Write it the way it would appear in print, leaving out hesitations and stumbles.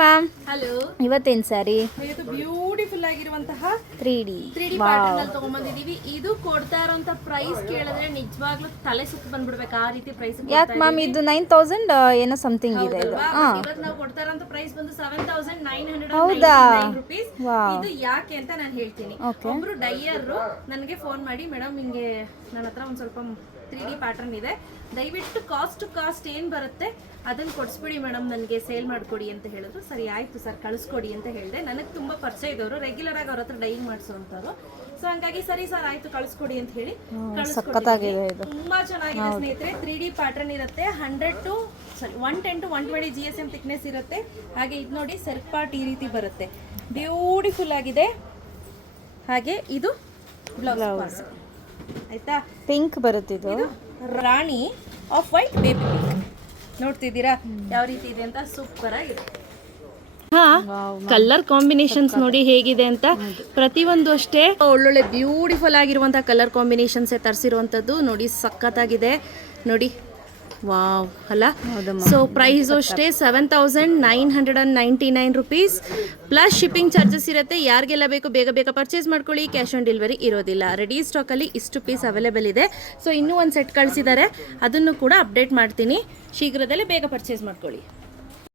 Ma'am. Hello. ಇವತ್ತೇನು ಸ್ಯಾರಿ? ಇದು beautiful ಆಗಿರುವಂತಹ 3D ಪ್ಯಾಟರ್ನ್ ಅಲ್ಲಿ ತಗೊಂಡ್ಬಂದಿದೀವಿ. ಇದು ಕೊಡ್ತಾ ಇರೋಂತ ಪ್ರೈಸ್ ಕೇಳಿದ್ರೆ ನಿಜವಾಗ್ಲೂ ತಲೆ ಸುತ್ತು ಬಂದ್ಬಿಡ್ಬೇಕು, ಆ ರೀತಿ ಪ್ರೈಸ್. ಯಾಕೆ ಮ್ಯಾಮ್ ಇದು 9000 ಏನೋ ಸಮಥಿಂಗ್ ಇದೆ ಇದು? ಇವತ್ತು ನಾವು ಕೊಡ್ತಾ ಇರೋಂತ ಪ್ರೈಸ್ ಬಂದು 7999 rupees. ಇದು ಯಾಕೆ ಅಂತ ನಾನು ಹೇಳ್ತೀನಿ. ಒಬ್ರು ಡೈಯರ್ ನನಗೆ ಫೋನ್ ಮಾಡಿ, ಮೇಡಮ್ ಹಿಂಗೆ ನನ್ನ ಹತ್ರ ಒಂದ್ ಸ್ವಲ್ಪ 3D ಪ್ಯಾಟರ್ನ್ ಇದೆ, ದಯವಿಟ್ಟು ಕಾಸ್ಟ್ ಏನ್ ಬರುತ್ತೆ ಅದನ್ನ ಕೊಡಿಸ್ಬಿಡಿ ಮೇಡಮ್, ನನಗೆ ಸೇಲ್ ಮಾಡ್ಕೊಡಿ ಅಂತ ಹೇಳಿದ್ರು. ಸರಿ ಆಯ್ತು ಸರ್ ಕಳಿಸ್ಕೊಡಿ ಅಂತ ಹೇಳಿದೆ. ನನಗೆ ತುಂಬಾ ಪರಿಚಯ ಇದ್ದವರು, ರೆಗ್ಯುಲರ್ ಆಗಿ ಅವ್ರ ಹತ್ರ ಡೈಯಿಂಗ್ ಮಾಡಿಸುವಂತವ್ರು. ಸೊ ಹಂಗಾಗಿ ಸರಿ ಸರ್ ಆಯ್ತು ಕಳಿಸ್ಕೊಡಿ ಅಂತ ಹೇಳಿ ಸಖತ್ತಾಗಿದೆ ಇದು. ತುಂಬಾ ಚೆನ್ನಾಗಿದೆ ಸ್ನೇಹಿತರೆ. 3D ಪ್ಯಾಟರ್ನ್ ಇರುತ್ತೆ. 110 to 120 GSM ಥಿಕ್ನೆಸ್ ಇರುತ್ತೆ. ಹಾಗೆ ಇದು ನೋಡಿ ಸೆಲ್ಫ್ ಪಾರ್ಟ್ ಈ ರೀತಿ ಬರುತ್ತೆ, ಬ್ಯೂಟಿಫುಲ್ ಆಗಿದೆ. ಹಾಗೆ ಇದು ಬ್ಲೌಸ್ ಆಯ್ತಾ, ಪಿಂಕ್ ಬರುತ್ತೆ ಇದು. ರಾಣಿ ಆಫ್ ವೈಟ್ ಬೇಬಿ ಪಿಂಕ್ ನೋಡ್ತಿದ್ದೀರಾ ಯಾವ ರೀತಿ ಇದೆ ಅಂತ, ಸೂಪರ್ ಆಗಿದೆ. ಕಲರ್ ಕಾಂಬಿನೇಷನ್ಸ್ ನೋಡಿ ಹೇಗಿದೆ ಅಂತ. ಪ್ರತಿಯೊಂದು ಅಷ್ಟೇ ಒಳ್ಳೊಳ್ಳೆ ಬ್ಯೂಟಿಫುಲ್ ಆಗಿರುವಂತಹ ಕಲರ್ ಕಾಂಬಿನೇಷನ್ಸ್ ತರಿಸಿರುವಂತದ್ದು ನೋಡಿ, ಸಖತ್ತಾಗಿದೆ ನೋಡಿ. ವಾವ್ ಅಲ್ಲ. ಸೊ ಪ್ರೈಸ್ ಅಷ್ಟೇ 7999 rupees ಪ್ಲಸ್ ಶಿಪ್ಪಿಂಗ್ ಚಾರ್ಜಸ್ ಇರುತ್ತೆ. ಯಾರಿಗೆಲ್ಲ ಬೇಕು ಬೇಗ ಬೇಗ ಪರ್ಚೇಸ್ ಮಾಡ್ಕೊಳ್ಳಿ, ಕ್ಯಾಶ್ ಆನ್ ಡೆಲಿವರಿ ಇರೋದಿಲ್ಲ. ರೆಡಿ ಸ್ಟಾಕಲ್ಲಿ ಇಷ್ಟು ಪೀಸ್ ಅವೈಲೇಬಲ್ ಇದೆ. ಸೊ ಇನ್ನೂ ಒಂದು ಸೆಟ್ ಕಳಿಸಿದ್ದಾರೆ, ಅದನ್ನು ಕೂಡ ಅಪ್ಡೇಟ್ ಮಾಡ್ತೀನಿ. ಶೀಘ್ರದಲ್ಲೇ ಬೇಗ ಪರ್ಚೇಸ್ ಮಾಡ್ಕೊಳ್ಳಿ.